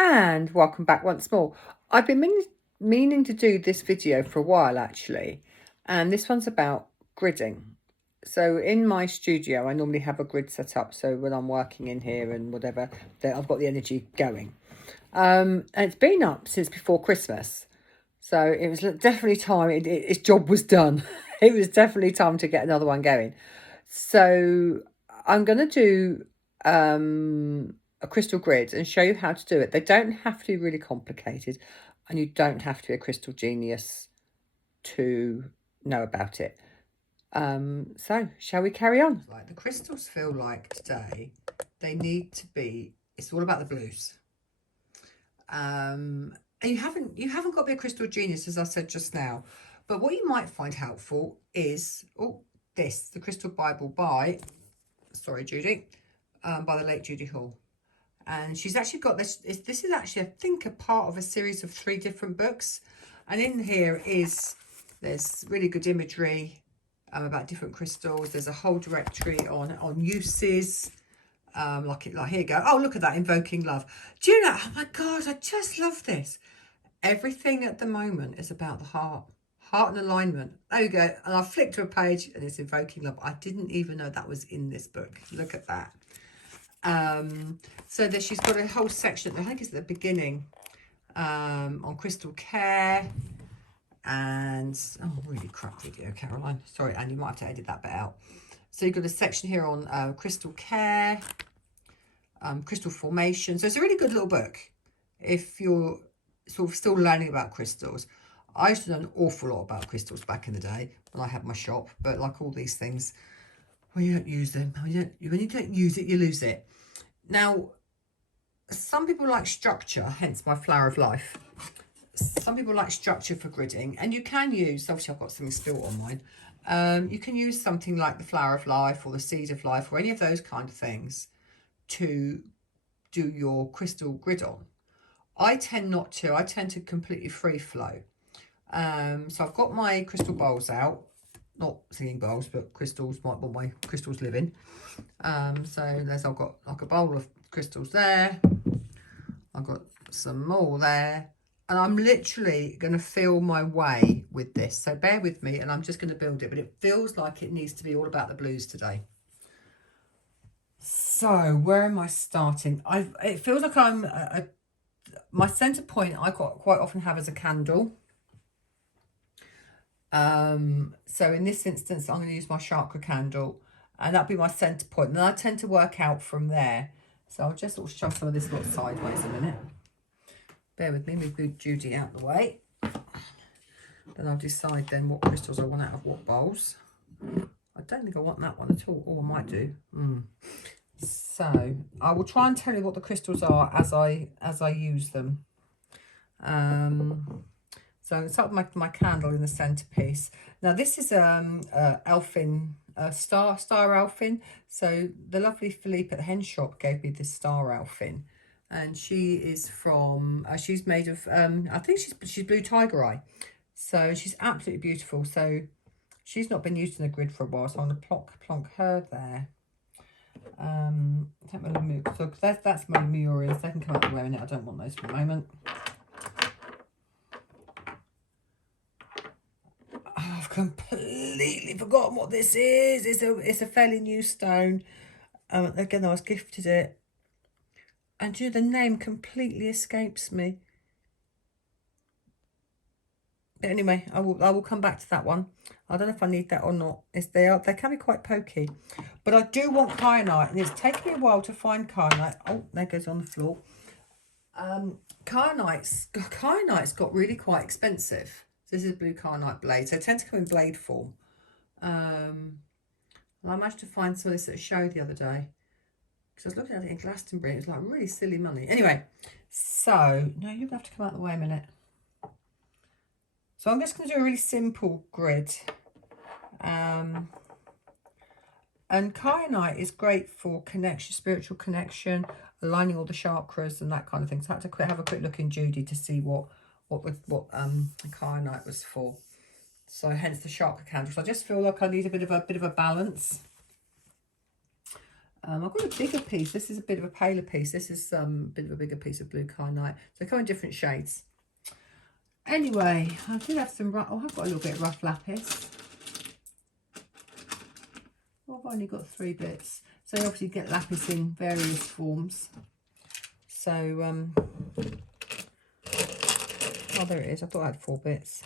And welcome back once more. I've been meaning to do this video for a while actually, and this one's about gridding. So in my studio I normally have a grid set up, so when I'm working in here and whatever, that I've got the energy going. And it's been up since before Christmas, so it was definitely time. Its job was done. It was definitely time to get another one going. So I'm going to do a crystal grid and show you how to do it. They don't have to be really complicated, and you don't have to be a crystal genius to know about it. So shall we carry on? Like the crystals feel like today, they need to be, it's all about the blues. And you haven't got to be a crystal genius, as I said just now, but what you might find helpful is the Crystal Bible by the late Judy Hall. And she's actually got this is actually, I think, a part of a series of 3 different books. And in here there's really good imagery about different crystals. There's a whole directory on uses. Like here you go. Oh, look at that, invoking love. Do you know, oh my God, I just love this. Everything at the moment is about the heart and alignment. There you go. And I flicked to a page and it's invoking love. I didn't even know that was in this book. Look at that. So there she's got a whole section, I think it's at the beginning, on crystal care. And really crap video, Caroline, sorry, and you might have to edit that bit out. So you've got a section here on crystal care, crystal formation. So it's a really good little book if you're sort of still learning about crystals. I used to know an awful lot about crystals back in the day when I had my shop, but like all these things, when you don't use them, when you don't use it, you lose it. Now, some people like structure, hence my flower of life. Some people like structure for gridding, and you can use, obviously I've got something spilt on mine, you can use something like the flower of life or the seed of life or any of those kind of things to do your crystal grid on. I tend not to. I tend to completely free flow. So I've got my crystal bowls out, not singing bowls, but crystals, what my crystals live in. So I've got like a bowl of crystals there. I've got some more there. And I'm literally going to feel my way with this. So bear with me, and I'm just going to build it. But it feels like it needs to be all about the blues today. So where am I starting? It feels like I'm... my centre point I quite often have as a candle. So in this instance, I'm going to use my chakra candle. And that'll be my centre point. And I tend to work out from there. So I'll just sort of shove some of this lot sideways a minute. Bear with me, move Judy out the way. Then I'll decide then what crystals I want out of what bowls. I don't think I want that one at all. Oh, I might do. So I will try and tell you what the crystals are as I use them. So I'm going to start with my candle in the centerpiece. Now this is Elfin, star Elfin. So the lovely Philippe at the hen shop gave me this star Elfin. And she is from, she's made of, I think she's blue tiger eye. So she's absolutely beautiful. So she's not been used in a grid for a while. So I'm going to plonk her there. So that's my Muriels. They can come out the way in it. I don't want those for the moment. I've completely forgotten what this is. It's a fairly new stone. Again, I was gifted it. And the name completely escapes me. But anyway, I will come back to that one. I don't know if I need that or not. They can be quite pokey. But I do want kyanite, and it's taken me a while to find kyanite. Oh, there goes on the floor. Kyanite's got really quite expensive. This is a blue kyanite blade. So they tend to come in blade form. And I managed to find some of this at a show the other day. Because I was looking at it in Glastonbury. It was like really silly money. Anyway, so, no, you're going to have to come out of the way a minute. So I'm just going to do a really simple grid. And kyanite is great for connection, spiritual connection, aligning all the chakras and that kind of thing. So I had to have a quick look in Judy to see what kyanite was for. So hence the chakra candle. So I just feel like I need a bit of a balance. I've got a bigger piece. This is a bit of a paler piece. This is a bit of a bigger piece of blue kyanite. So they come in different shades. Anyway, I do have some rough, oh, I've got a little bit of rough lapis. Well, I've only got 3 bits. So you obviously get lapis in various forms. So, oh, there it is. I thought I had 4 bits.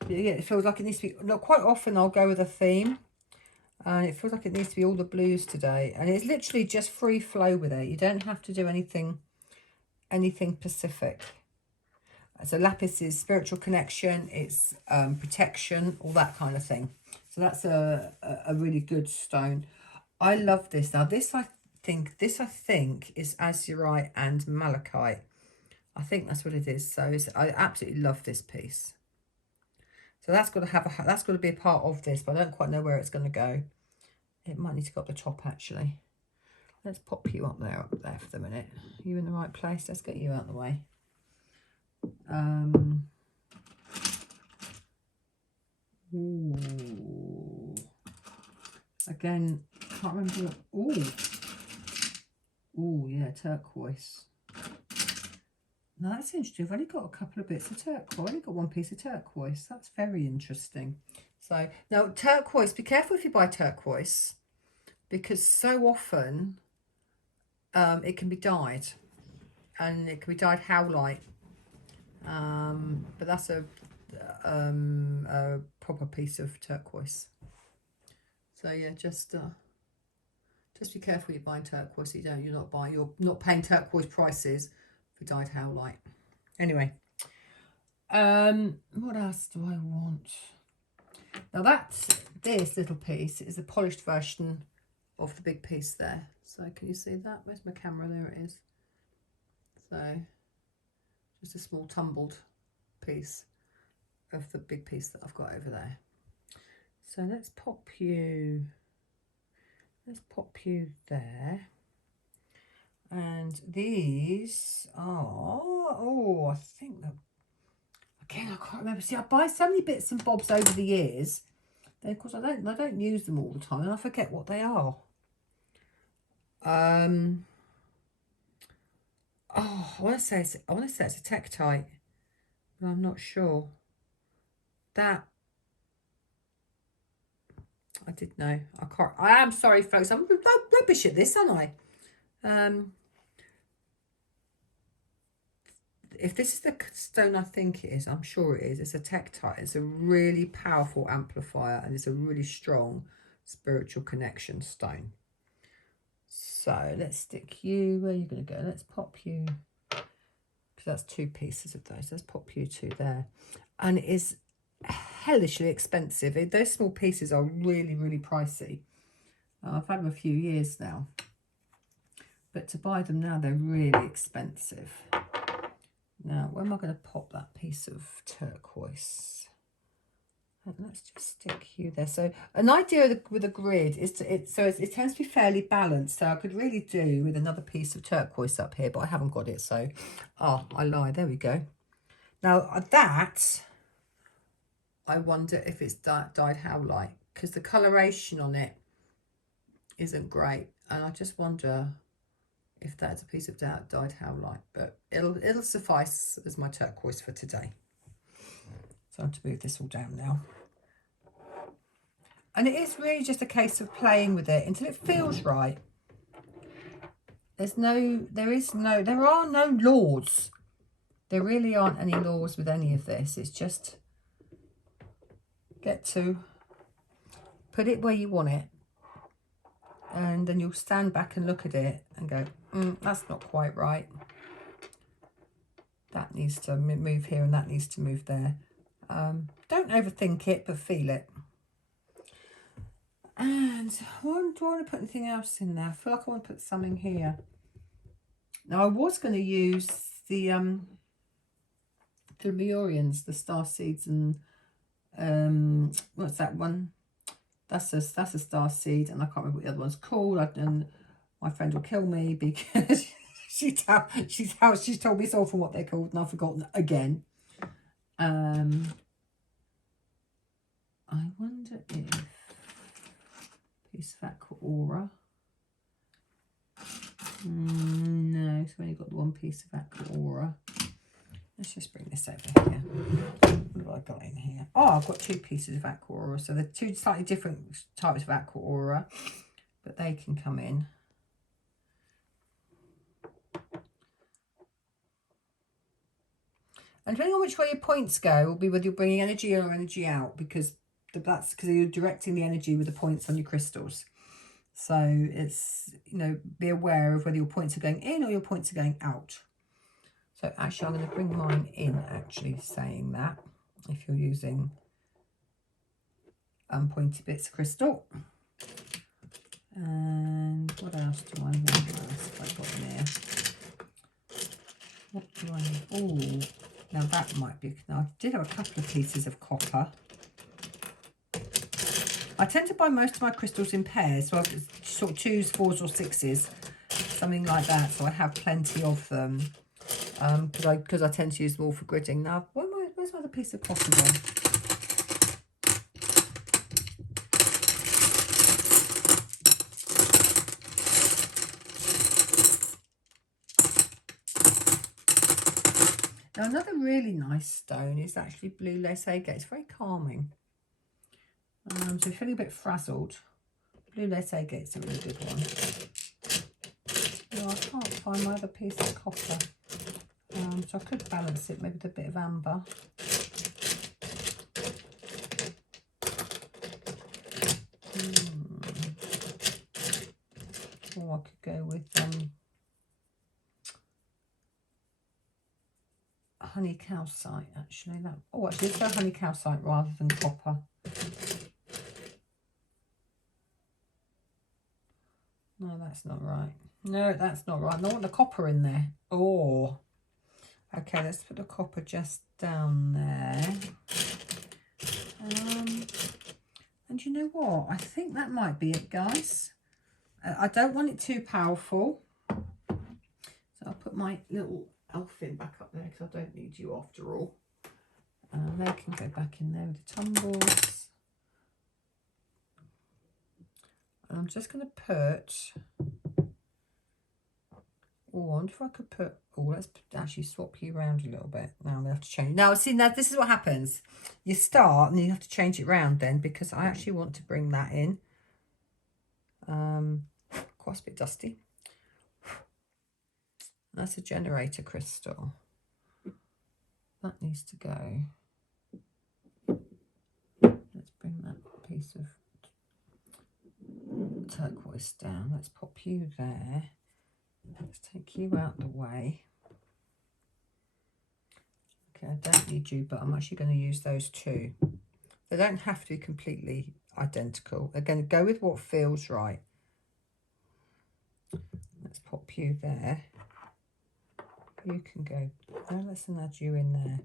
But yeah, it feels like it needs to be, not quite often I'll go with a theme. And it feels like it needs to be all the blues today. And it's literally just free flow with it. You don't have to do anything specific. So lapis is spiritual connection, it's protection, all that kind of thing. So that's a really good stone. I love this. Now this I think is azurite and malachite. I think that's what it is. So I absolutely love this piece. So that's got to be a part of this, but I don't quite know where it's going to go. It might need to go up the top actually. Let's pop you up there for the minute. Are you in the right place? Let's get you out of the way. Ooh. Again, can't remember. Ooh, yeah, turquoise. Now that's interesting. I've only got a couple of bits of turquoise. I've only got 1 piece of turquoise. That's very interesting. So now turquoise, be careful if you buy turquoise, because so often it can be dyed, and it can be dyed howlite. But that's a proper piece of turquoise. So yeah, just be careful you're buying turquoise. So you're not paying turquoise prices for dyed howlite. Anyway, what else do I want? Now this little piece is a polished version of the big piece there. So can you see that? Where's my camera? There it is. So just a small tumbled piece of the big piece that I've got over there. So let's pop you there. And these are, oh, I think that, again, I can't remember. See, I buy so many bits and bobs over the years. Then of course I don't use them all the time, and I forget what they are. Oh, I want to say it's a Tektite, but I'm not sure. That I did know. I am sorry, folks. I'm rubbish at this, aren't I? If this is the stone I think it is, I'm sure it is. It's a Tektite. It's a really powerful amplifier, and it's a really strong spiritual connection stone. So let's stick you. Where are you going to go? Let's pop you, because that's 2 pieces of those. Let's pop you 2 there. And it is hellishly expensive. Those small pieces are really, really pricey. I've had them a few years now, but to buy them now, they're really expensive. Now, where am I going to pop that piece of turquoise? And let's just stick you there. So an idea with a grid is it tends to be fairly balanced. So I could really do with another piece of turquoise up here, but I haven't got it. So, I lie. There we go. Now that, I wonder if it's dyed howlite, because the coloration on it isn't great, and I just wonder if that's a piece of dyed howlite, but it'll suffice as my turquoise for today. So I have to move this all down now. And it is really just a case of playing with it until it feels right. There are no laws. There really aren't any laws with any of this. It's just get to put it where you want it, and then you'll stand back and look at it and go, that's not quite right. That needs to move here and that needs to move there. Don't overthink it, but feel it. And do I want to put anything else in there? I feel like I want to put something here. Now I was going to use the Lemurians, the star seeds, and what's that one? That's a star seed, and I can't remember what the other one's called. And my friend will kill me because she's told me so often what they're called, and I've forgotten again. I wonder if piece of Aqua Aura. No, so I've only got the one piece of Aqua Aura. Let's just bring this over here. What have I got in here? Oh, I've got 2 pieces of Aqua Aura. So they're 2 slightly different types of Aqua Aura, but they can come in. And depending on which way your points go, will be whether you're bringing energy in or energy out, because that's because you're directing the energy with the points on your crystals. So it's, you know, be aware of whether your points are going in or your points are going out. So actually, I'm going to bring mine in, actually, saying that, if you're using pointy bits of crystal. And what else do I want? What else have I got in there? What do I need? Oh, now that might be, now I did have a couple of pieces of copper. I tend to buy most of my crystals in pairs, so I sort of 2s, 4s or 6s, something like that, so I have plenty of them, because I tend to use them all for gridding. Now, where's my other piece of copper gone? Now, another really nice stone is actually blue lace agate. It's very calming. So if you're feeling a bit frazzled, blue lace agate's a really good one. No, I can't find my other piece of copper. So I could balance it maybe with a bit of amber. Or I could go with honey calcite, actually. Actually, let's go honey calcite rather than copper. No, that's not right. No, that's not right. I want the copper in there. Oh, okay. Let's put the copper just down there. And you know what? I think that might be it, guys. I don't want it too powerful, so I'll put my little elfin back up there because I don't need you after all. They can go back in there with the tumbles. And I'm just going to put, I wonder if I could put, let's actually swap you around a little bit. Now we have to change. Now, see, now this is what happens. You start and you have to change it around then, because I actually want to bring that in. Quite a bit dusty. That's a generator crystal. That needs to go. Let's bring that piece of turquoise down. Let's pop you there. Let's take you out the way. Okay, I don't need you, but I'm actually going to use those 2. They don't have to be completely identical. Again, go with what feels right. Let's pop you there. You can go. Now let's add you in there.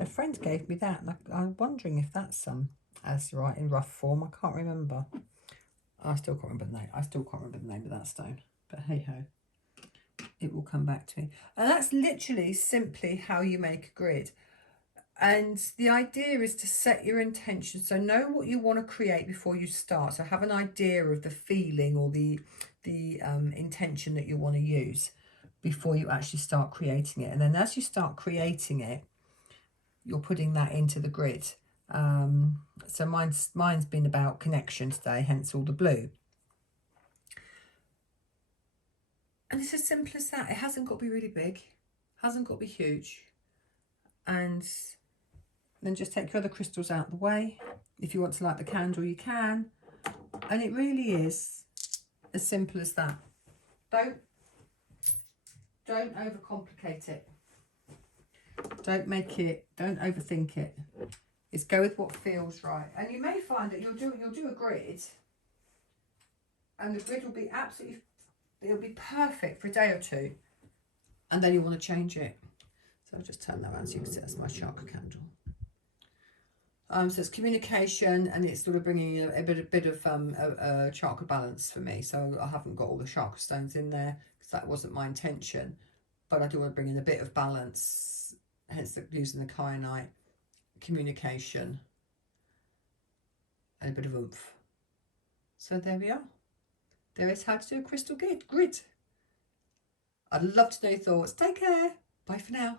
A friend gave me that, and I'm wondering if that's as right in rough form. I can't remember. I still can't remember the name. I still can't remember the name of that stone. But hey ho, it will come back to me. And that's literally simply how you make a grid. And the idea is to set your intention. So know what you want to create before you start. So have an idea of the feeling or the intention that you want to use before you actually start creating it. And then as you start creating it, you're putting that into the grid. So mine's been about connection today, hence all the blue. And it's as simple as that. It hasn't got to be really big, hasn't got to be huge. And then just take your other crystals out of the way. If you want to light the candle, you can. And it really is as simple as that. Don't overcomplicate it. Don't overthink it. It's go with what feels right. And you may find that you'll do a grid, and the grid will be it'll be perfect for a day or 2, and then you want to change it. So I'll just turn that around so you can see that's my chakra candle. So it's communication, and it's sort of bringing a bit of chakra balance for me. So I haven't got all the chakra stones in there because that wasn't my intention, but I do want to bring in a bit of balance, hence using the kyanite, communication, and a bit of oomph. So there we are. There is how to do a crystal grid. I'd love to know your thoughts. Take care. Bye for now.